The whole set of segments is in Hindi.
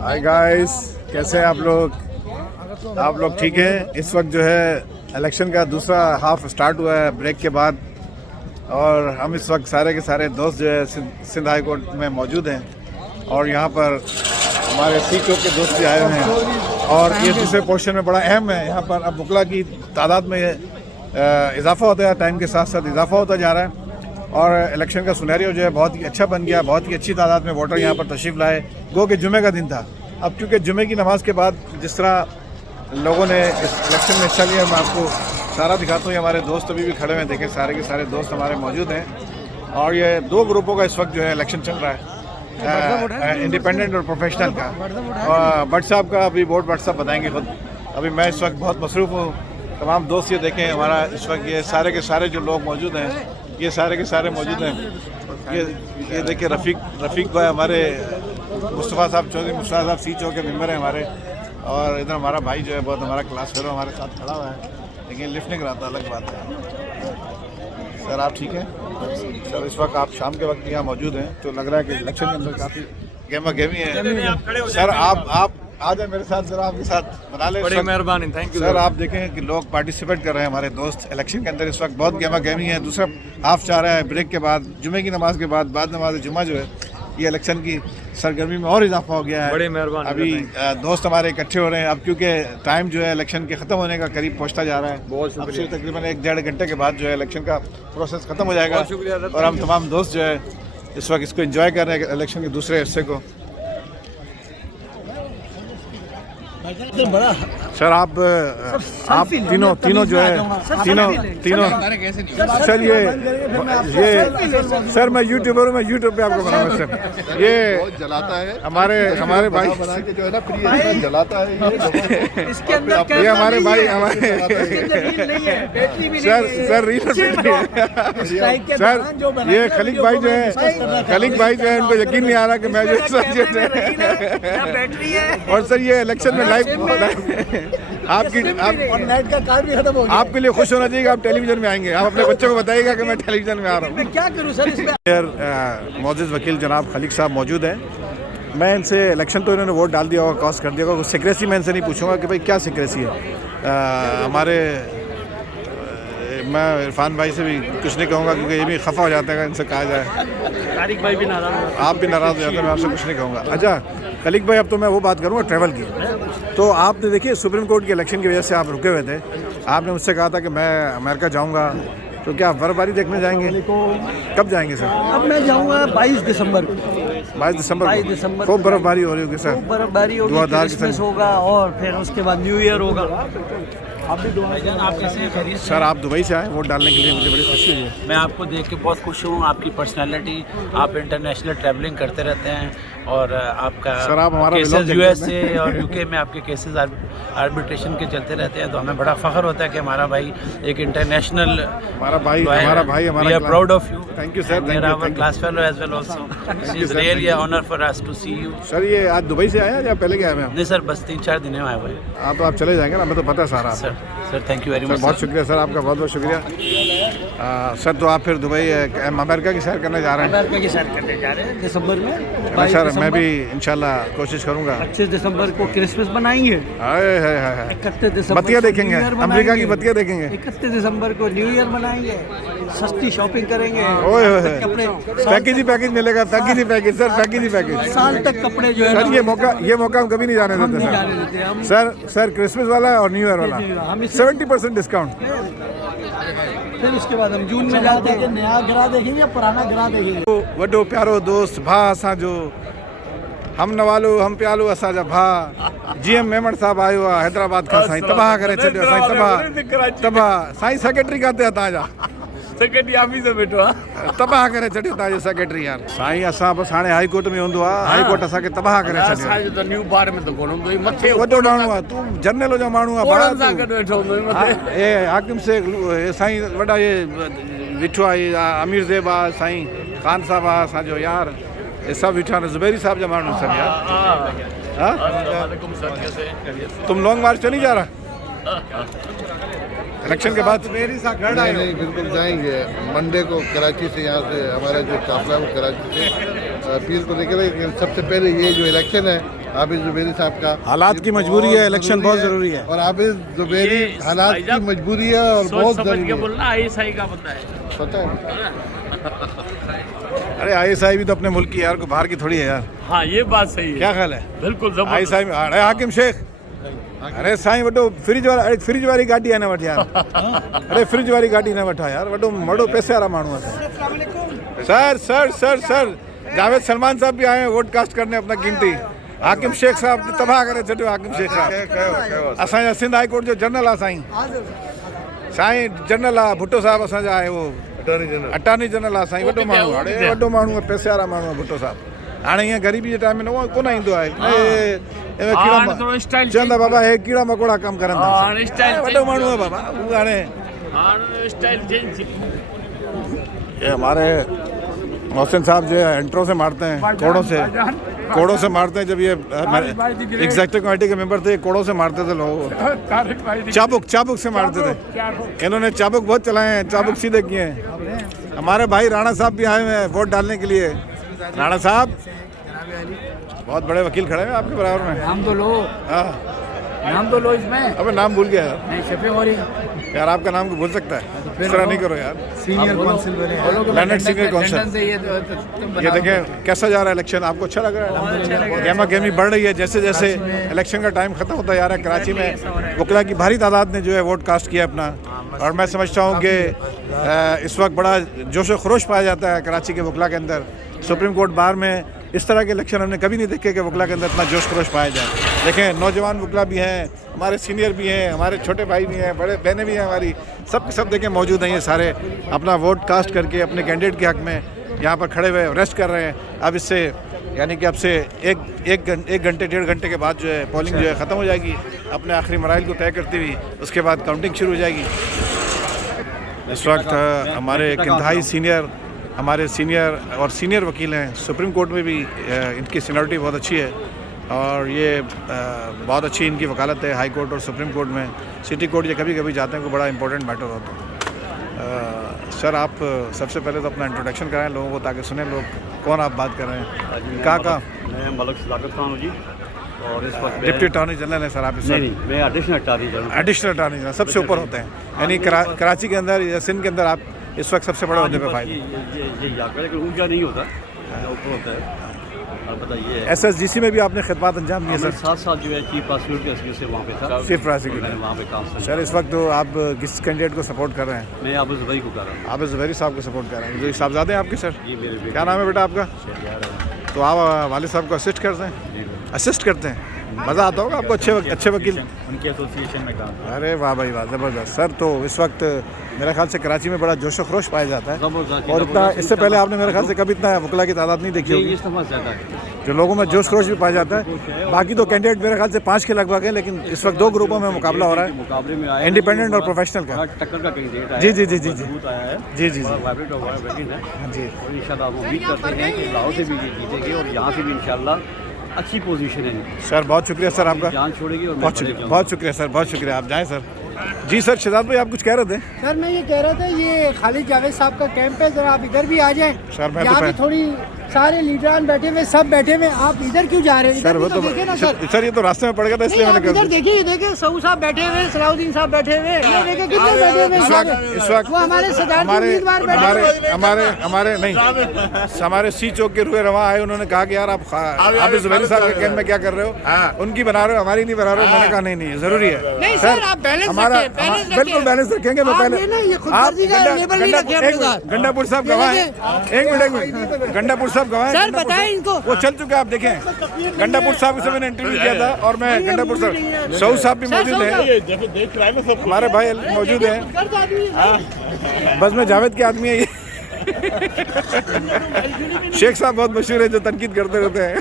हाय गाइस, कैसे हैं आप लोग? आप लोग ठीक हैं? इस वक्त जो है इलेक्शन का दूसरा हाफ स्टार्ट हुआ है ब्रेक के बाद, और हम इस वक्त सारे के सारे दोस्त जो है सिंध हाई कोर्ट में मौजूद हैं, और यहाँ पर हमारे सी चौक के दोस्त भी आए हुए हैं। और ये दूसरे पोर्शन में बड़ा अहम है, यहाँ पर अब वकला की तादाद में इजाफा होता है, टाइम के साथ साथ इजाफा होता जा रहा है, और इलेक्शन का सिनेरियो जो है बहुत ही अच्छा बन गया। बहुत ही अच्छी तादाद में वोटर यहाँ पर तशरीफ़ लाए। गो कि जुमे का दिन था, अब चूँकि जुमे की नमाज़ के बाद जिस तरह लोगों ने इस इलेक्शन में हिस्सा लिया, मैं आपको सारा दिखाता हूँ। ये हमारे दोस्त अभी भी खड़े हुए हैं, देखें सारे के सारे दोस्त हमारे मौजूद हैं। और ये दो ग्रुपों का इस वक्त जो है इलेक्शन चल रहा है, इंडिपेंडेंट और प्रोफेशनल का। और भट्ट साहब का अभी वोट भट्ट साहब बताएंगे खुद। अभी मैं इस वक्त बहुत मसरूफ़ हूँ। तमाम दोस्त ये देखें हमारा इस वक्त ये सारे के सारे जो लोग मौजूद हैं, ये सारे के सारे मौजूद हैं। ये देखिए रफ़ीक भाई हमारे, मुस्तफ़ा साहब चौधरी मुस्तफ़ा साहब सी चौक के मेम्बर हैं हमारे, और इधर हमारा भाई जो है बहुत हमारा क्लास फेलो हमारे साथ खड़ा हुआ है, लेकिन लिफ्ट नहीं कराता, अलग बात है। सर आप ठीक हैं? सर इस वक्त आप शाम के वक्त यहाँ मौजूद हैं, तो लग रहा है कि इलेक्शन के अंदर काफ़ी गेमा गेमी है। सर आप आ जाए मेरे साथ, जरा आपके साथ बना ले। बड़ी मेहरबानी, थैंक यू सर। आप देखें कि लोग पार्टिसिपेट कर रहे हैं, हमारे दोस्त इलेक्शन के अंदर इस वक्त बहुत गेमा गेमी है। दूसरा हाफ चाह रहा है ब्रेक के बाद, जुमे की नमाज के बाद नमाज जुमा जो है, ये इलेक्शन की सरगर्मी में और इजाफा हो गया है। बड़ी मेहरबानी। अभी दोस्त हमारे इकट्ठे हो रहे हैं, अब क्योंकि टाइम जो है इलेक्शन के ख़त्म होने का करीब पहुंचता जा रहा है। बहुत शुक्रिया। अब से तकरीबन 1-1.5 घंटे के बाद जो है इलेक्शन का प्रोसेस ख़त्म हो जाएगा, और हम तमाम दोस्त जो है इस वक्त इसको एंजॉय कर रहे हैं इलेक्शन के दूसरे हिस्से को। सर आप तीनों जो है तीनों सर ये सर मैं यूट्यूबर हूँ, मैं यूट्यूब पे आपको बनाऊंगा सर। ये जलाता है हमारे भाई जो है ना प्रिय जलाता है इसके अंदर ये हमारे भाई हमारे सर रील सर ये खलीक भाई जो है उनको यकीन नहीं आ रहा कि मैं जो बैटरी है। और सर ये इलेक्शन में लाइव आपकी नेट का कार्ड भी खत्म हो गया। आपके लिए खुश होना चाहिए कि आप टेलीविजन में आएंगे। आप अपने बच्चों को बताइएगा कि मैं टेलीविजन में आ रहा हूँ। मैं क्या करूँ सर इसमें? मौजूद वकील जनाब खलीक साहब मौजूद हैं। मैं इनसे इलेक्शन तो इन्होंने वोट डाल दिया होगा, क्रॉस कर दिया होगा, सिक्रेसी मैं इनसे नहीं पूछूंगा कि भाई क्या सिक्रेसी है। हमारे मैं इरफान भाई से भी कुछ नहीं कहूँगा, क्योंकि ये भी खफा हो जाता है इनसे कहा जाए। तारिक भाई भी नाराज, आप भी नाराज़ हो जाते हैं, मैं आपसे कुछ नहीं कहूँगा। अच्छा खलीक भाई, अब तो मैं वो बात करूँगा ट्रैवल की। तो आपने देखिए सुप्रीम कोर्ट के इलेक्शन की वजह से आप रुके हुए थे। आपने मुझसे कहा था कि मैं अमेरिका जाऊँगा, तो क्या बर्फबारी देखने जाएंगे? कब जाएंगे सर? अब मैं जाऊँगा 22 दिसंबर को। 22 दिसंबर दिसंबर खूब बर्फबारी हो रही होगी सर। बर्फबारी होगी, क्रिसमस होगा, और फिर उसके बाद न्यू ईयर होगा। आप भी आप कैसे हैं? सर आप दुबई से आए वोट डालने के लिए, मुझे बड़ी खुशी हुई है। मैं आपको देख के बहुत खुश हूँ। आपकी पर्सनालिटी, आप इंटरनेशनल ट्रैवलिंग करते रहते हैं, और आपका सर आप हमारा केसेस यूएसए और यूके में आपके केसेस आर्बिट्रेशन के चलते रहते हैं, तो हमें बड़ा फख्र होता है कि हमारा भाई एक इंटरनेशनल हमारा भाई we are proud of you. Thank you sir, thank you. Class fellow as well also. It is really honour for us to see you. Sir ये आज दुबई से आए या पहले के आए हैं? नहीं सर, बस 3-4 दिन आए हुए हैं। आप तो आप चले जाएंगे ना, मैं तो पता है सारा। Sir thank you very much. बहुत शुक्रिया सर, आपका बहुत बहुत शुक्रिया। सर तो आप फिर दुबई अमेरिका की सैर करने जा रहे हैं? अमेरिका की सैर करने जा रहे हैं दिसंबर में। सर मैं भी इंशाल्लाह कोशिश करूंगा। 25 दिसंबर को क्रिसमस मनाएंगे, 31 दिसंबर बतिया देखेंगे, अमेरिका की बतिया देखेंगे, 31 दिसंबर को न्यू ईयर मनाएंगे, सस्ती शॉपिंग करेंगे, कपड़े पैकेज ही पैकेज मिलेगा, पैकेज ही पैकेज सर, पैकेज ही पैकेज। साल तक कपड़े जो है सर ये मौका हम कभी नहीं जाने देते सर। सर क्रिसमस वाला और न्यू ईयर वाला 70% डिस्काउंट। फिर उसके बाद हम जून में जाते हैं। नया ग्रह देखेंगे या पुराना ग्रह देखेंगे? वड्डो प्यारो दोस्त भा असांजो, हम नवालो हम प्यालो असांजा भा GM मेमण साहब आयो आहे हैदराबाद खां। साईं तबाह करे छॾियो, साईं तबाह साईं सेक्रेटरी काथे आहे तव्हांजा? सेक्रेटरी ऑफिसर बैठो आहे, तबाह करे छॾियो तव्हांजो सेक्रेटरी यार। साईं असां बसि हाणे हाई कोर्ट में हूंदो आहे, हाई कोर्ट असांखे तबाह करे छॾियो। असांजो त न्यू बार में त कोन हूंदो ई, मथे वॾो माण्हू आहे तूं, जनरल जो माण्हू आहे कोड़नि सां गॾु वेठो हूंदो ई मथे। ए हाकिम से साईं वॾा ये विठो आहे, अमीर ज़ेब आहे, साईं खान साहब आहे असांजो यार, ये सब बीठा है। जुबैरी साहब जो मानू सब यार। तुम लॉन्ग मार्च चली जा रहा इलेक्शन के बाद? नहीं बिल्कुल जाएंगे। मंडे को कराची से, यहाँ से हमारा जो काफिला है वो कराची से पीर को निकले। लेकिन सबसे पहले ये जो इलेक्शन है हाफिज जुबैरी साहब का। हालात की मजबूरी है, इलेक्शन बहुत जरूरी है। और हाफिज जुबैरी हालात की मजबूरी है और बहुत जरूरी है। बोलना आईएसआई का बंदा है। पता है अरे आईएसआई भी तो अपने मुल्क की यार, को बाहर की थोड़ी है यार। हाँ ये बात सही है, क्या ख्याल है? बिल्कुल जबरदस्त। आईएसआई में अरे हाकिम शेख, अरे साईं वटो फ्रिज वारी गाड़ी है ना वठ यार। अरे फ्रिज वारी गाड़ी ना वठा यार, वटो मड़ो पैसे वाला माण्हू है। सर जावेद सलमान साहब भी आए हैं वोट कास्ट करने अपना कीमती। हाकिम शेख साहब तबाह करे छॾियो। हाकिम शेख साहब असांजा सिंध हाई कोर्ट जो जनरल आहे साईं जनरल आहे भुट्टो साहब असांजा आहे वो अटॉर्नी जनरल आहे साईं, वॾो माण्हू आहे, अड़े वॾो माण्हू आहे, पैसे वारा माण्हू आहे भुट्टो साहब। हाणे हीअं ग़रीबी जे टाइम में न कोन ईंदो आहे, चवंदा बाबा हे कीड़ा मकोड़ा कम करनि था। वॾो माण्हू आहे बाबा, हू हाणे ये हमारे मोहसिन साहब जो है एंट्रो से मारते हैं, कोड़ों से मारते हैं। जब ये एग्जेक्टिव कमेटी के मेंबर थे, कोड़ों से मारते थे लोगों को, चाबुक से मारते थे। इन्होंने चाबुक बहुत चलाए हैं, चाबुक सीधे किए हैं। हमारे भाई राणा साहब भी आए हुए हैं वोट डालने के लिए। राणा साहब बहुत बड़े वकील खड़े हैं आपके बराबर में। नाम तो लो, हाँ नाम तो लो इसमें। अबे नाम भूल गया नहीं शफी मौर्य यार, आपका नाम को भूल सकता है, इस तरह नहीं करो यार। सीनियर काउंसिल बने लैंडेड सीनियर काउंसिल। ये देखें कैसा जा रहा है इलेक्शन, आपको अच्छा लग रहा है? गहमा गहमी बढ़ रही है जैसे जैसे इलेक्शन का टाइम खत्म होता जा रहा है। कराची में वकला की भारी तादाद ने जो है वोट कास्ट किया अपना, और मैं समझता हूँ कि इस वक्त बड़ा जोश व खरोश पाया जाता है कराची के वकला के अंदर। सुप्रीम कोर्ट बार में इस तरह के इलेक्शन हमने कभी नहीं देखे कि वकला के अंदर इतना जोश खरोश पाया जाए। देखें नौजवान वकला भी हैं, हमारे सीनियर भी हैं, हमारे छोटे भाई भी हैं, बड़े बहनें भी हैं हमारी, सब सब देखें मौजूद हैं। ये सारे अपना वोट कास्ट करके अपने कैंडिडेट के हक़ में यहाँ पर खड़े हुए रेस्ट कर रहे हैं। अब इससे यानी कि अब से एक घंटे 1.5 घंटे के बाद जो है पोलिंग जो है ख़त्म हो जाएगी, अपने आखिरी मराइल को तय करती हुई उसके बाद काउंटिंग शुरू हो जाएगी। इस वक्त हमारे एक इंतहाई सीनियर वकील हैं, सुप्रीम कोर्ट में भी इनकी सीनियरिटी बहुत अच्छी है और ये बहुत अच्छी इनकी वकालत है हाई कोर्ट और सुप्रीम कोर्ट में। सिटी कोर्ट ये कभी कभी जाते हैं, कोई बड़ा इंपॉर्टेंट मैटर होता है। सर आप सबसे पहले तो अपना इंट्रोडक्शन कराएं लोगों को ताकि सुने लोग कौन आप बात कर रहे हैं। कहाँ मैं मलक सदाकत खान हूँ जी, और इस वक्त डिप्टी अटॉर्नी जनरल है सर आप? नहीं, मैं एडिशनल अटॉर्नी जनरल सबसे ऊपर होते हैं, यानी कराची के अंदर या सिंध के अंदर आप इस वक्त सबसे बड़े होते पे फायदे। ये याद करें कि ऊँचा नहीं होता, ऊपर होता है। और बताइए SSGC में भी आपने खिदमत अंजाम दी है सर? साथ जो है चीफ प्रोसिक्यूटर के हैसियत से वहाँ पे था, चीफ प्रोसिक्यूटर वहाँ पे काम सर। इस वक्त तो आप किस कैंडिडेट को सपोर्ट कर रहे हैं? मैं आबिद ज़ुबैरी को कर रहा हूँ। आबिद ज़ुबैरी साहब को सपोर्ट कर रहे हैं, जो साहबजादे हैं आपके सर? ये मेरे बेटे। क्या नाम है बेटा आपका? तो आप वालिद साहब को असिस्ट करते हैं? असिस्ट करते हैं, मज़ा आता होगा आपको? अच्छे वकील उनकी एसोसिएशन में काम। अरे वाह भाई वाह, ज़बरदस्त सर। तो इस वक्त मेरे ख्याल से कराची में बड़ा जोश खरोश पाया जाता है, और इतना इससे पहले आपने मेरे ख्याल से कभी इतना वकला की तादाद नहीं देखी होगी जो लोगों में जोश खरोश भी पाया जाता है। बाकी तो कैंडिडेट मेरे ख्याल से 5 के लगभग है, लेकिन इस वक्त 2 ग्रुपों में मुकाबला हो रहा है, मुकाबले में आया इंडिपेंडेंट और प्रोफेशनल का। टक्कर का कैंडिडेट आया जी है, वाइब्रेंट और वैकेंट है। जी और इंशाल्लाह हम उम्मीद करते हैं कि लाहौर से भी ये जीतेंगे और यहाँ से भी इंशाल्लाह अच्छी पोजीशन है सर। बहुत शुक्रिया सर आपका, जान छोड़ेगी और बहुत शुक्रिया सर, बहुत शुक्रिया। आप जाएँ सर। जी सर शहजाद भाई आप कुछ कह रहे थे? सर मैं ये कह रहा था, ये खालिद जावेद साहब का कैंप है, जरा आप इधर भी आ जाएं। सर मैं यहाँ भी थोड़ी सारे लीडरान बैठे हुए, सब बैठे हुए, आप इधर क्यों जा रहे हैं? सर वो तो देखिए ना सर ये तो रास्ते में पड़ गया था इसलिए मैंने इधर देखिए, देखिए सऊ साहब बैठे हुए, सलाउद्दीन साहब बैठे हुए, ये देखिए कितने बैठे हुए। इस वक्त वो हमारे सदारती उम्मीदवार बैठे हुए। हमारे सी चौक के रुए रवा आए, उन्होंने कहा कि यार आप आबिद ज़ुबैरी साहब के कैंप में क्या कर रहे हो? उनकी बना रहे हो, हमारी नहीं बना रहे हो। मैंने कहा नहीं जरूरी है सर, आप बैलेंस हमारा बिल्कुल बैलेंस रखेंगे। मैं पहले गंडापुर साहब गवाह हैं, एक मिनट गंडापुर साहब गवाह हैं, इनको वो चल चुके हैं आप देखें। गंडापुर साहब से मैंने इंटरव्यू किया था और मैं गंडापुर साहब सऊ साहब भी मौजूद हैं, हमारे भाई मौजूद हैं। बस में जावेद के आदमी है ये। शेख साहब बहुत मशहूर है जो तनकीद करते रहते हैं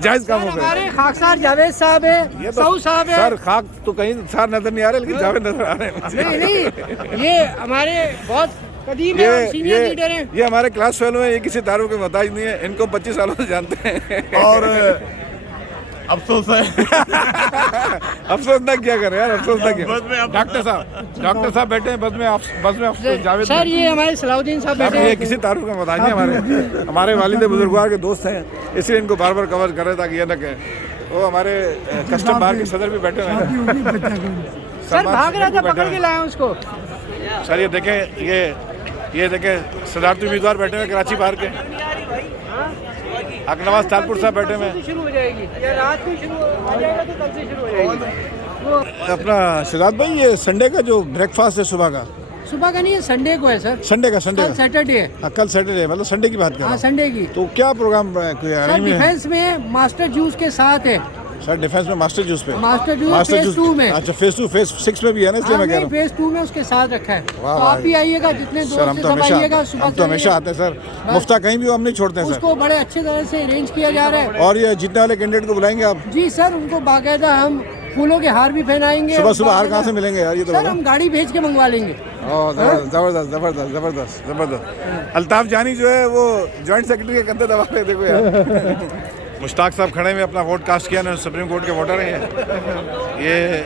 जायज कामों पे। हमारे खाकसार जावेद साहब है, सऊ साहब है। सर खाक तो कहीं सार नजर नहीं आ रहे, लेकिन जावेद नजर आ रहे हैं। नहीं ये हमारे बहुत कदीम है और सीनियर लीडर हैं। ये हमारे क्लास फेलो हैं, ये किसी तारों के मोहताज नहीं है, इनको 25 सालों से जानते हैं। और अफसोस है। अफसोस ना क्या करें यार, अफसोस ना क्या। डॉक्टर साहब बैठे हैं बस में जावेद सर ये हमारे सलाउद्दीन साहब बैठे ये हैं। किसी तारुफ का मोहताज नहीं, हमारे वालिद बुजुर्गवार के दोस्त हैं, इसलिए इनको बार बार कवर कर रहे ताकि ये ना कहें। वो हमारे कस्टम बार के सदर भी बैठे हुए हैं। सर भाग रहा था, पकड़ के लाया उसको। सर ये देखें, ये देखें सदारती उम्मीदवार बैठे हुए कराची बार के। अकनवाज तालपुर साहब बैठे हुए हैं। शुरू हो जाएगी या रात को शुरू हो जाएगा तो कल से शुरू हो जाएगी। अपना शहजाद भाई, ये संडे का जो ब्रेकफास्ट है सुबह का, सुबह का नहीं है, संडे को है सर। संडे का कल सैटरडे है। कल सैटरडे, मतलब संडे की बात कर रहा हाँ हूँ। संडे की। तो क्या प्रोग्राम कोई सर arrange है? डिफेंस में मास्टर जूस के साथ है। सर डिफेंस में मास्टर जूस पे, मास्टर जूस फेज 2 में। अच्छा फेज 2, फेज 6 में भी है ना, इसलिए मैं कह रहा हूँ। फेज 2 में उसके साथ रखा है। तो वाह, आप भी आइएगा, जितने सर दोस्त हम से तो सब आइएगा। हमेशा हमेशा आते हैं सर, मुफ्ता कहीं भी हो हम नहीं छोड़ते हैं सर। उसको बड़े अच्छे तरह से अरेंज किया जा रहा है। और ये जीतने वाले कैंडिडेट को बुलाएंगे आप? जी सर, उनको बाकायदा हम फूलों के हार भी पहनाएंगे। सुबह सुबह हार कहाँ से मिलेंगे यार, ये तो सर हम गाड़ी भेज के मंगवा लेंगे। जबरदस्त जबरदस्त जबरदस्त जबरदस्त। अल्ताफ जानी जो है वो जॉइंट सेक्रेटरी के कंधे दबा रहे, देखो यार। मुश्ताक साहब खड़े हुए अपना वोट कास्ट किया, सुप्रीम कोर्ट के वोटर हैं ये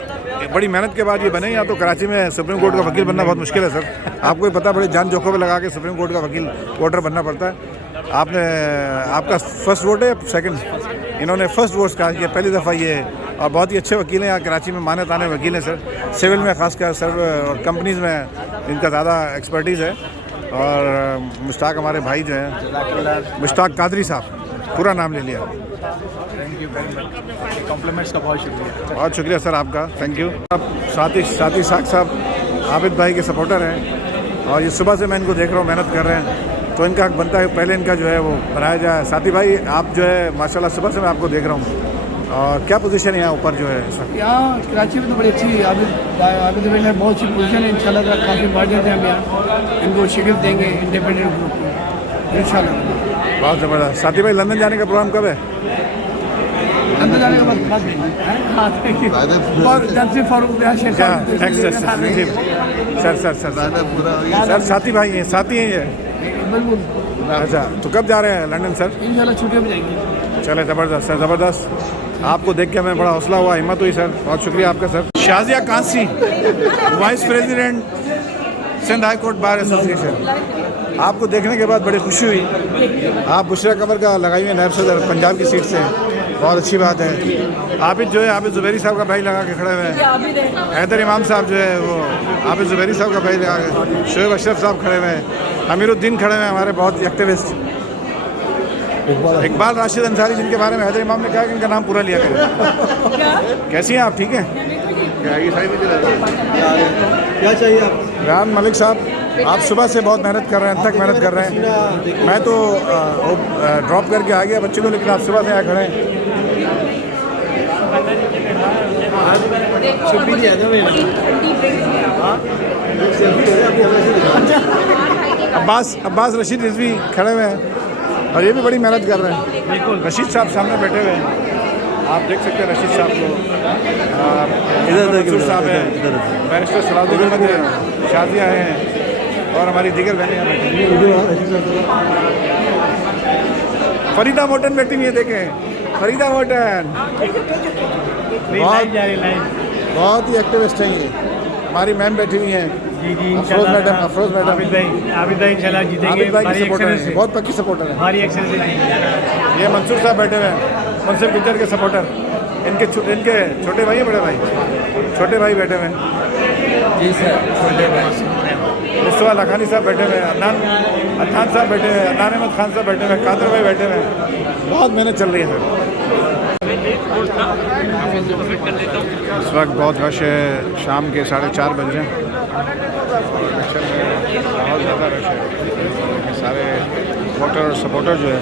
बड़ी मेहनत के बाद ये बने। या तो कराची में सुप्रीम कोर्ट का वकील बनना बहुत मुश्किल है सर, आपको ही पता, बड़े जान जोखों पे लगा के सुप्रीम कोर्ट का वकील वोटर बनना पड़ता है। आपका फर्स्ट वोट है, सेकंड? इन्होंने फर्स्ट वोट कास्ट किया पहली दफ़ा ये, और बहुत ही अच्छे वकील हैं यहाँ कराची में, माने ताने वकील हैं सर। सिविल में खासकर सर, और कंपनीज़ में इनका ज़्यादा एक्सपर्टीज़ है। और मुश्ताक हमारे भाई जो हैं, मुश्ताक कादरी साहब, पूरा नाम ले लिया। कॉम्प्लीमेंट्स का बहुत शुक्रिया। बहुत शुक्रिया सर आपका, थैंक यू। साथ ही साख साहब आबिद भाई के सपोर्टर हैं, और ये सुबह से मैं इनको देख रहा हूँ मेहनत कर रहे हैं, तो इनका हक बनता है पहले इनका जो है वो बनाया जाए। साथी भाई आप जो है माशाल्लाह सुबह से मैं आपको देख रहा हूँ, और क्या पोजीशन है यहाँ ऊपर जो है इस वक्त? यहाँ कराची में तो बड़ी अच्छी आबिद भाई ने बहुत सी पोजीशन है, इंशाल्लाह काफ़ी मार्जिन है। हम यहाँ इनको शिकस्त देंगे इंडिपेंडेंट ग्रुप को इंशाल्लाह। बहुत ज़बरदस्त। साथी भाई लंदन जाने का प्रोग्राम कब है? अंदर जाने के बाद सर साथी भाई हैं, साथी हैं ये? अच्छा, तो कब जा रहे हैं लंदन सर? इंशाल्लाह छुट्टियों में जाएंगे। चले, ज़बरदस्त सर, ज़बरदस्त। आपको देख के हमें बड़ा हौसला हुआ, हिम्मत हुई सर, बहुत शुक्रिया आपका sir. Shazia Kansi, vice president Sindh high court bar association, आपको देखने के बाद बड़ी खुशी हुई। आप बुशरा कमर का लगाई हुई नायब सदर पंजाब की सीट से, बहुत अच्छी बात है। आबिद जो है, आबिद ज़ुबैरी साहब का भाई लगा के खड़े हुए हैं। हैदर इमाम साहब जो है वो आबिद ज़ुबैरी साहब का भाई लगा के, शोएब अशरफ साहब खड़े हुए हैं, अमीरुद्दीन खड़े हुए हैं, हमारे बहुत एक्टिविस्ट। इकबाल राशिद अंसारी, जिनके बारे में हैदर इमाम ने कहा कि इनका नाम पूरा लिया करें। कैसी हैं आप, ठीक हैं? क्या चाहिए आप? राम मलिक साहब, आप सुबह से बहुत मेहनत कर रहे हैं, तक मेहनत कर रहे हैं। मैं तो ड्रॉप करके आ गया बच्चे को, लेकिन आप सुबह से यहाँ खड़े हैं। अब्बास रशीद रिजवी खड़े हुए हैं, और ये भी बड़ी मेहनत कर रहे हैं। रशीद साहब सामने बैठे हुए हैं, आप देख सकते हैं रशीद साहब को। इधर साहब हैं, बैरिस्टर सलाहुद्दीन अहमद हैं, शादिया हैं, और हमारी दीगर बहनें यहाँ बैठी। फरीदा मोटन बैठी हुई है, देखें फरीदा मोटन, बहुत ही एक्टिविस्ट हैं ये। हमारी मैम बैठी हुई हैं, अफरोज मैडम, आबिद भाई इंशाल्लाह जीतेंगे। आबिद भाई की सपोर्टर है, बहुत पक्की सपोर्टर है। हमारी एक्शन से ये मंसूर साहब बैठे हुए हैं, मनसूर गुज्जर के सपोर्टर। इनके छोटे भाई हैं, बड़े भाई? छोटे भाई बैठे हुए हैं जी सर, छोटे भाई मुस्तफा लखानी साहब बैठे हुए हैं, अदनान साहब बैठे हुए हैं, अदनान अहमद खान साहब बैठे हुए हैं, कादर भाई बैठे हुए हैं। बहुत मेहनत चल रही है सर। इस वक्त बहुत रश है, शाम के 4:30 बज रहे हैं। इलेक्शन में बहुत ज़्यादा रश है, सारे वोटर और सपोर्टर जो है,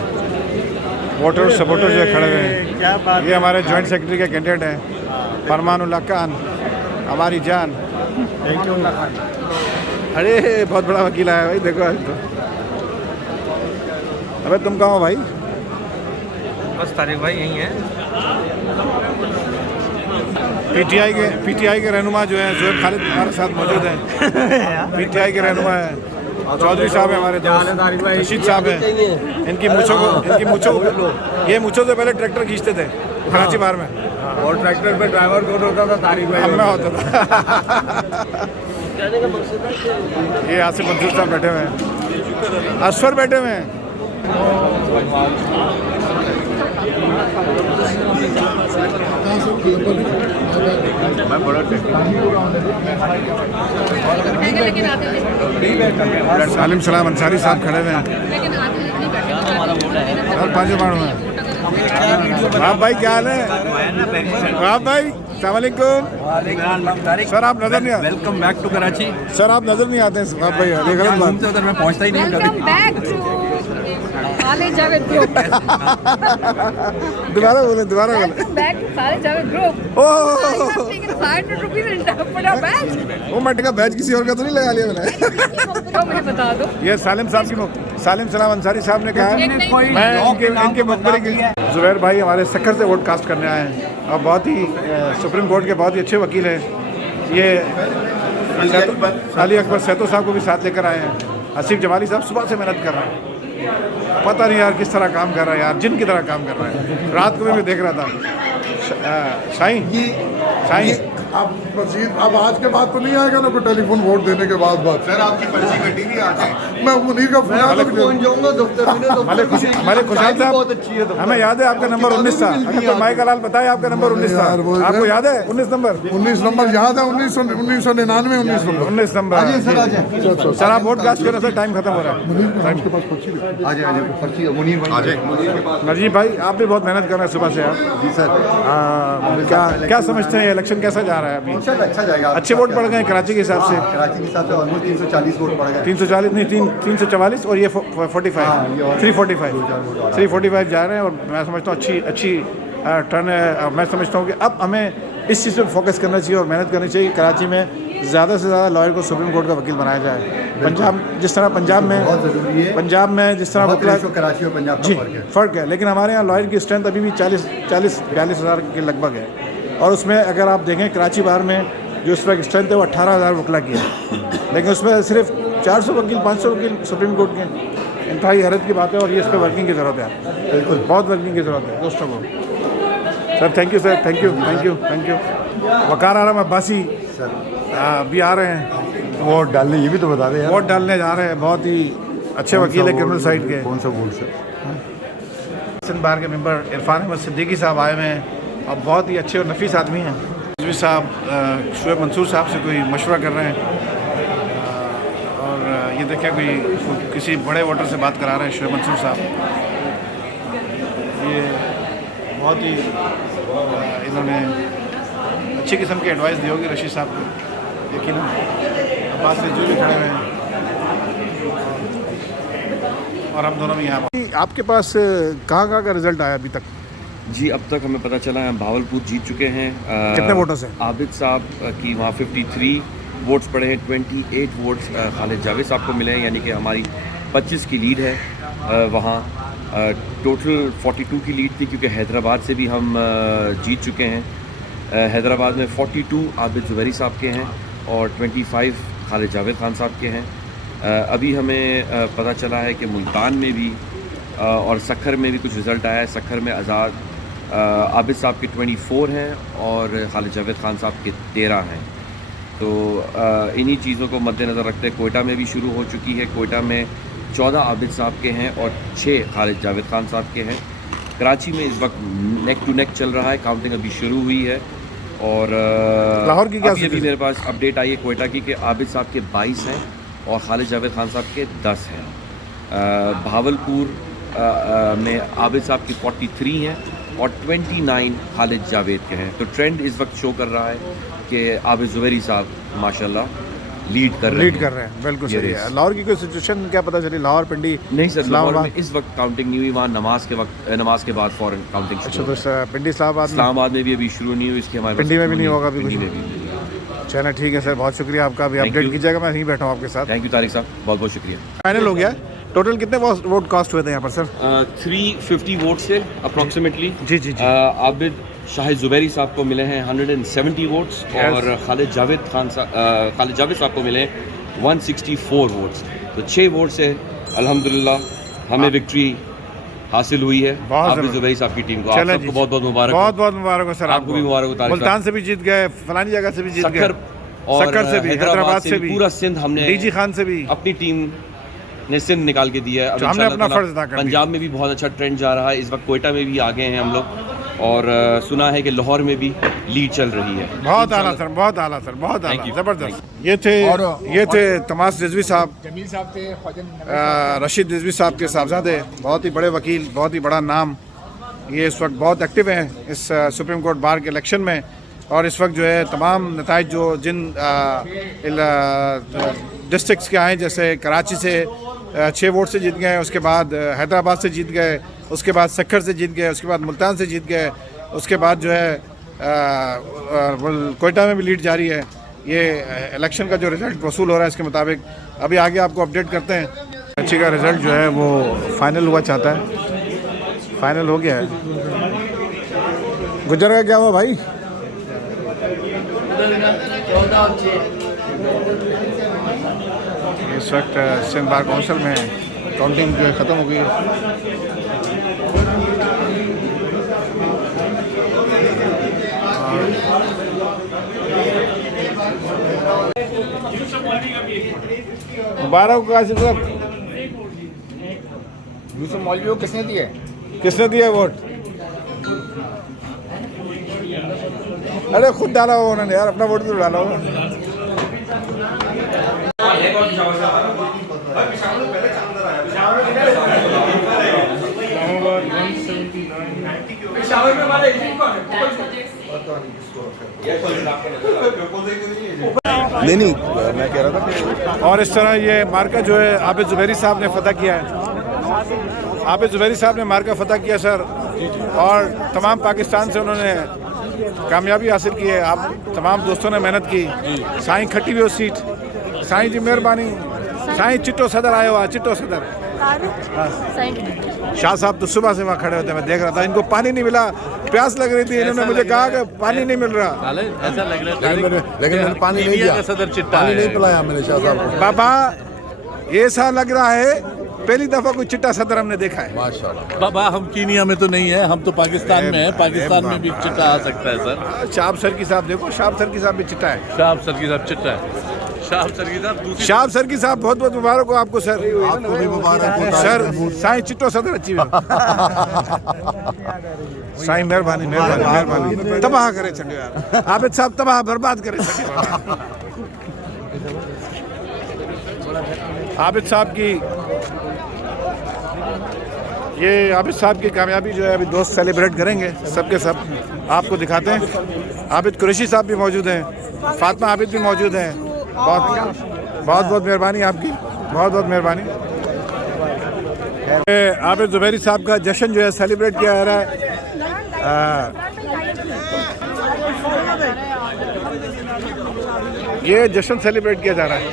खड़े हुए हैं। ये हमारे जॉइंट सेक्रेटरी के कैंडिडेट हैं, फरमानुल्लाह खान, हमारी जान। अरे बहुत बड़ा वकील आया भाई, देखो आज तो। अबे तुम कहाँ हो भाई? बस तारिक भाई यही है। पीटीआई के रहनुमा जो है जोएब खालिद हमारे साथ मौजूद हैं। पीटीआई के रहनुमा है, चौधरी साहब है हमारे दोस्त, रशीद साहब हैं। इनकी मूँछों से पहले ट्रैक्टर खींचते थे कराची बार में, और ट्रैक्टर पे ड्राइवर कौन होता था? तारिक भाई। हम में होता था। ये आसिफ मंसूर साहब बैठे हुए हैं, असफर बैठे हुए हैं। मैं बड़ा सालिम सलाम अंसारी साहब खड़े हुए हैं और पाँचों बार हुए हैं। आप भाई क्या हाल है? आप भाई अस्सलाम वालेकुम। सर आप नजर नहीं आते। Welcome back to Karachi. Sir आप नजर नहीं आते हैं आप भाई, ये गलत बात। घूमते उधर मैं पहुंचता ही नहीं हूं कभी। खालिद जावेद ग्रुप। दोबारा बोले दोबारा बोले। Back to Khalid Javed group. Oh वो मट का बैच किसी और का तो नहीं लगा लिया मैंने। मुझे बता दो। ये सालिम साहब की सालिम सलाम अंसारी साहब ने कहा है मैं इनके मकबरे की। जुबैर भाई हमारे सक्खर से वोट कास्ट करने आए हैं और बहुत ही सुप्रीम कोर्ट के बहुत ही अच्छे वकील हैं। ये अली अकबर सैतो साहब को भी साथ लेकर आए हैं। आसिफ जमाली साहब सुबह से मेहनत कर रहे हैं, पता नहीं यार किस तरह काम कर रहा है यार, जिन की तरह काम कर रहा है। रात को भी मैं देख रहा था। शाहीन अब मजीद अब आज के बाद तो नहीं आएगा ना कोई टेलीफोन वोट देने के बाद सर आपकी पर्ची कटी नहीं आज। मैं मुनीर का फोन जाऊंगा दफ्तर में। हमारे खुशहाल साहब हमें याद है आपका नंबर 19 था। माई का लाल बताए आपका नंबर 19 था, आपको याद है? 19 नंबर 19 नंबर याद है। 1999 19 नंबर। सर आप वोट कास्ट करें सर, टाइम खत्म हो रहा है। नरजीब भाई आप भी बहुत मेहनत कर रहे हैं सुबह से यार। जी सर। क्या समझते हैं इलेक्शन कैसा जा रहा है अभी? अच्छा जाएगा। अच्छे वोट पड़ गए कराची के हिसाब से? कराची के हिसाब से ऑलमोस्ट 340 वोट पड़ गए। 340 नहीं 344 और ये 45 345 जा रहे हैं। और मैं समझता हूँ अच्छी टर्न है। मैं समझता हूँ कि अब हमें इस चीज़ पर फोकस करना चाहिए और मेहनत करनी चाहिए। कराची में ज़्यादा से ज़्यादा लॉयर को सुप्रीम कोर्ट का वकील बनाया जाए। पंजाब जिस तरह पंजाब में बहुत ज़रूरी है। पंजाब में जिस तरह कराची और पंजाब जी फ़र्क है, लेकिन हमारे यहाँ लॉयर की स्ट्रेंथ अभी भी 40-42 हज़ार के लगभग है। और उसमें अगर आप देखें कराची बार में जो इस वक्त स्ट्रेंथ है वो 18,000 वकला की है, लेकिन उसमें सिर्फ 400 वकील 500 वकील सुप्रीम कोर्ट के। इंतहाई हैरत की बात है और ये इस पर वर्किंग की ज़रूरत है। बिल्कुल बहुत वर्किंग की ज़रूरत है दोस्तों को। Sir thank you sir, thank you. Waqar Aram Abbasi भी आ रहे हैं वोट डालने, ये भी तो बता दें। वोट डालने जा रहे हैं। बहुत ही अच्छे वकील है क्रिमिनल साइड के। कौन सा वोट सर? सिंध बार के मेंबर इरफान अहमद सिद्दीकी साहब आए हुए हैं और बहुत ही अच्छे और नफीस आदमी हैं। रिजवी साहब शुएब मंसूर साहब से कोई मशवरा कर रहे हैं और ये देखिए कोई किसी बड़े वोटर से बात करा रहे हैं शुएब मंसूर साहब। ये बहुत ही इन्होंने अच्छी किस्म की एडवाइस दी होगी रशीद साहब को, लेकिन अब्बास रिजवी भी खड़े हुए हैं और हम दोनों भी यहाँ। आपके पास कहाँ का रिजल्ट आया अभी तक? जी अब तक हमें पता चला है भावलपुर जीत चुके हैं। कितने वोटों से? आबिद साहब की वहाँ 53 वोट्स पड़े हैं। 28 वोट्स खालिद जावेद साहब को मिले हैं, यानी कि हमारी 25 की लीड है। वहाँ टोटल 42 की लीड थी क्योंकि हैदराबाद से भी हम जीत चुके हैं। हैदराबाद में 42 आबिद जुबैरी साहब के हैं और 25 खालिद जावेद खान साहब के हैं। अभी हमें पता चला है कि मुल्तान में भी और सक्खर में भी कुछ रिज़ल्ट आया है। सक्खर में आज़ाद आबिद साहब के 24 हैं और खालिद जावेद खान साहब के 13 हैं। तो इन्हीं चीज़ों को मद्देनज़र रखते कोयटा में भी शुरू हो चुकी है। कोयटा में 14 आबिद साहब के हैं और 6 खालिद जावेद खान साहब के हैं। कराची में इस वक्त नेक टू नेक चल रहा है, काउंटिंग अभी शुरू हुई है। और लाहौर की क्या अभी मेरे पास अपडेट आई है कोयटा की कि आबिद साहब के 22 हैं और खालिद जावेद खान साहब के 10 हैं। भावलपुर में आबिद साहब की 43 हैं और 29 खालिद जावेद के हैं। तो ट्रेंड इस वक्त शो कर रहा है कि आबिद जुबैरी साहब माशाल्लाह लीड कर रहे हैं। बिल्कुल सही है। लाहौर की कोई सिचुएशन क्या पता चली? लाहौर पिंडी नहीं सर, लाहौर में इस वक्त काउंटिंग नहीं हुई। वहाँ नमाज के बाद फौरन काउंटिंग शुरू। अच्छा, तो पिंडी इस्लामाबाद में भी अभी शुरू नहीं हुई। इसके हमारे पिंडी में भी नहीं होगा अभी? पिंडी में भी। चलो ठीक है सर, बहुत शुक्रिया आपका। अभी अपडेट कीजिएगा, मैं यहीं बैठा हूँ आपके साथ। थैंक यू तारिक साहब, बहुत बहुत शुक्रिया। फाइनल हो गया। टोटल कितने वोट कास्ट हुए थे यहाँ पर सर? 350 वोट्स थे अप्रॉक्सीमेटली। जी। आबिद शाहिद जुबैरी साहब को मिले हैं 170 वोट्स और खालिद जावेद साहब को मिले 164 वोट्स। तो 6 वोट से अल्हम्दुलिल्लाह हमें विक्ट्री हासिल हुई है आबिद जुबैरी साहब की टीम को। आप सबको बहुत बहुत मुबारक। बहुत मुबारक हो सर। आपको भी मुबारक हो। मुल्तान से भी जीत गए, फलानी जगह से भी जीत गए, सक्खर से भी, हैदराबाद से भी, पूरा सिंध हमने डीजी खान से भी अपनी टीम ने सिंध निकाल के दिया है। अब हमने अपना इंशाअल्लाह फर्ज अदा कर दिया। पंजाब में भी बहुत अच्छा ट्रेंड जा रहा है, इस वक्त कोयटा में भी आ गए हैं हम लोग, और सुना है कि लाहौर में भी लीड चल रही है। बहुत आला सर, बहुत आला सर, बहुत आला, जबरदस्त। ये थे तमास रिजवी साहब, जमील साहब थे, रशीद रिजवी साहब के साहबजादे, बहुत ही बड़े वकील, बहुत ही बड़ा नाम। ये इस वक्त बहुत एक्टिव हैं इस सुप्रीम कोर्ट बार के इलेक्शन में, और इस वक्त जो है तमाम नताइज जो जिन डिस्ट्रिक्ट्स के आए, जैसे कराची से 6 वोट से जीत गए, उसके बाद हैदराबाद से जीत गए, उसके बाद सक्खर से जीत गए, उसके बाद मुल्तान से जीत गए, उसके बाद जो है कोयटा में भी लीड जारी है। ये इलेक्शन का जो रिज़ल्ट वसूल हो रहा है इसके मुताबिक अभी आगे आपको अपडेट करते हैं। कराची का रिज़ल्ट जो है वो फाइनल हुआ चाहता है, फाइनल हो गया है। गुजर का क्या हुआ भाई? इस वक्त सिंध बार काउंसिल में काउंटिंग जो है ख़त्म हो गई है। मुबारक कासिम साहब, यूसुफ मौलवी को किसने दिया? किसने दिया वोट? अरे खुद डाला होगा उन्होंने यार, अपना वोट तो डाला होगा। नहीं मैं कह रहा था कि और इस तरह ये मार्का जो है आबिद ज़ुबैरी साहब ने फतह किया है। आबिद ज़ुबैरी साहब ने मार्का फतह किया सर, और तमाम पाकिस्तान से उन्होंने कामयाबी हासिल की है। आप तमाम दोस्तों ने मेहनत की। साईं खटी हुई सीट, साईं जी मेहरबानी। साईं चिट्टो सदर आयो हुआ, चिट्टो सदर। शाह साहब तो सुबह से वहाँ खड़े होते, मैं देख रहा था, इनको पानी नहीं मिला, प्यास लग रही थी, इन्होंने मुझे कहा कि पानी नहीं मिल रहा। ऐसा लग रहा है लेकिन मैंने पानी नहीं दिया, सदर चिट्टा पानी नहीं पिलाया मैंने शाह साहब को। बाबा ऐसा लग रहा है पहली दफा कोई चिट्टा सदर हमने देखा है। माशाल्लाह। बाबा हम कीनिया में तो नहीं है, हम तो पाकिस्तान में है, पाकिस्तान में भी चिट्टा आ सकता है सर। शाह सर की साहब देखो, शाह सर की साहब भी चिट्टा है। शाह सर की साहब चिट्टा है, शाह सर की साहब दूसरी। शाह सर की साहब बहुत बहुत मुबारक हो आपको सर। आपको भी मुबारक हो सर साईं चिट्टो सदर अच्छी साईं मेहरबानी मेहरबानी मेहरबानी। तबाह करे छो यार, आबिद साहब तबाह बर्बाद करे छो। आबिद साहब की ये आबिद साहब की कामयाबी जो है अभी दोस्त सेलिब्रेट करेंगे सबके सब, आपको दिखाते हैं। आबिद कुरैशी साहब भी मौजूद हैं, फातिमा आबिद भी मौजूद हैं। बहुत बहुत मेहरबानी आपकी, बहुत बहुत मेहरबानी। आबिद ज़ुबैरी साहब का जश्न जो है सेलिब्रेट किया जा रहा है। ये जश्न सेलिब्रेट किया जा रहा है।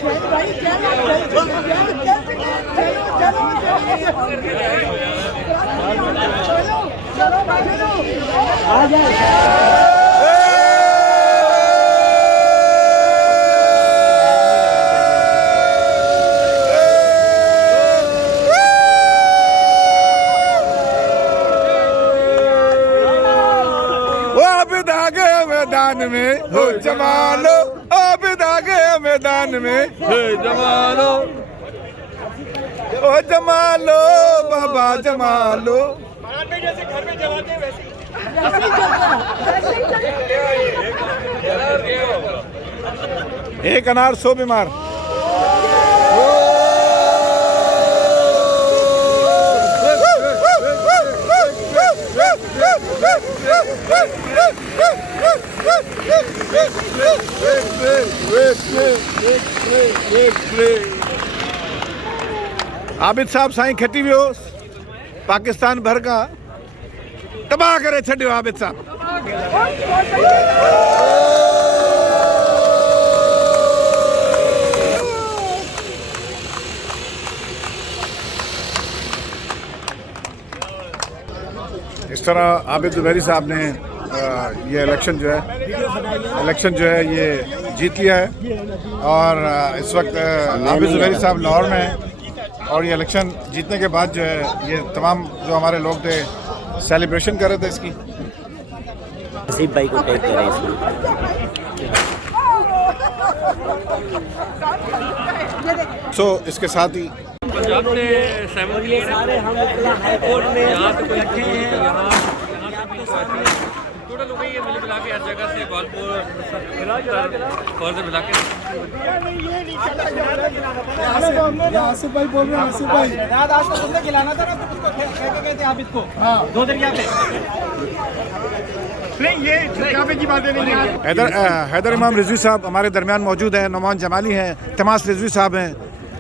आबिद आ गया मैदान में हो जमालो, आबिद आ गया मैदान में हो जमालो, ओ जमालो बाबा जमालो। जैसे घर में जमाते हैं वैसे एक अनार 100 बीमार। आबिद साहब साईं खटी वियो, पाकिस्तान भर का तबाह करे छॾियो आबिद साहब। इस तरह आबिद ज़ुबैरी साहब ने ये इलेक्शन जो है ये जीत लिया है, और इस वक्त आबिद ज़ुबैरी साहब लाहौर में हैं, और ये इलेक्शन जीतने के बाद जो है ये तमाम जो हमारे लोग थे सेलिब्रेशन कर रहे थे इसकी। नसीब भाई को टैग करें इसके साथ ही पंजाब से 7 ये सारे हम हाई कोर्ट में इकट्ठे हैं। टोटल हो गई है मिल मिला के हर जगह से गोलपुर और से मिला के आसिफ भाई बोल रहे हैं, आसिफ भाई आज तो तुमने खिलाना था ना, उसको कह के थे आप इसको 2 दिन क्या थे नहीं, ये यहाँ की बातें नहीं है। हैदर इमाम रिजवी साहब हमारे दरमियान मौजूद हैं, नुमान जमाली हैं, तमास रिजवी साहब हैं।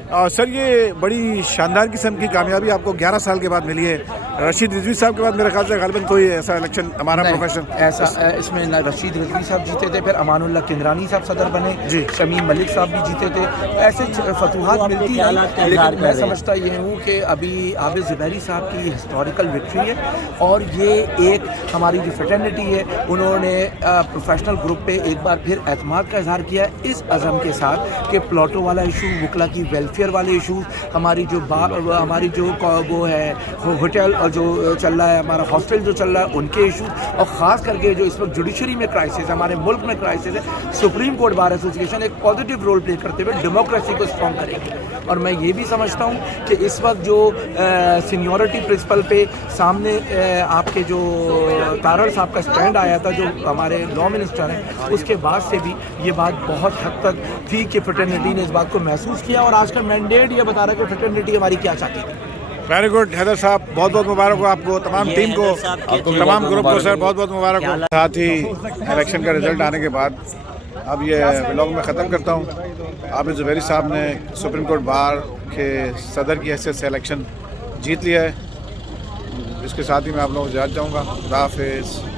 सर ये बड़ी शानदार किस्म की कामयाबी आपको 11 साल के बाद मिली है। रशीद रिजवी साहब के बाद मेरे ख्याल से गालिबन कोई ऐसा इलेक्शन हमारा प्रोफेशन ऐसा इसमें ना रशीद रिजवी साहब जीते थे, फिर अमानुल्लाह किंद्रानी साहब सदर बने जी, शमीम मलिक साहब भी जीते थे। ऐसे फतूहात मिलती है, लेकिन मैं समझता ये हूँ कि अभी आबिद ज़ुबैरी साहब की हिस्टोरिकल विक्ट्री है और ये एक हमारी जो फ्रेटर्निटी है उन्होंने प्रोफेशनल ग्रुप पे एक बार फिर एतमाद का इजहार किया है इस अज़म के साथ कि प्लाटो वाला इशू, वकला की वेलफेयर वाले इशूज़, हमारी जो वो है होटल जो चल रहा है, हमारा हॉस्टल जो चल रहा है उनके इशूज़, और ख़ास करके जो इस वक्त जुडिशरी में क्राइसिस है, हमारे मुल्क में क्राइसिस है, सुप्रीम कोर्ट बार एसोसिएशन एक पॉजिटिव रोल प्ले करते हुए डेमोक्रेसी को स्ट्रॉन्ग करेगी। और मैं ये भी समझता हूँ कि इस वक्त जो सीनियरिटी प्रिंसिपल पे सामने आपके जो तारड़ साहब का स्टैंड आया था जो हमारे लॉ मिनिस्टर हैं, उसके बाद से भी ये बात बहुत हद तक थी कि फ्रेटर्निटी ने इस बात को महसूस किया और आज का मैंडेट ये बता रहा है कि फ्रेटर्निटी हमारी क्या चाहती थी। वेरी गुड हैदर साहब, बहुत बहुत मुबारक हो आपको, तमाम टीम को, तमाम ग्रुप को सर बहुत बहुत मुबारक हो। साथ ही इलेक्शन का रिजल्ट आने के बाद अब ये व्लॉग में ख़त्म करता हूँ। आबिद ज़ुबैरी साहब ने सुप्रीम कोर्ट बार के सदर की हैसियत से इलेक्शन जीत लिया है। इसके साथ ही मैं आप लोगों को इजाज़त चाहूँगा। खुदा हाफिज़।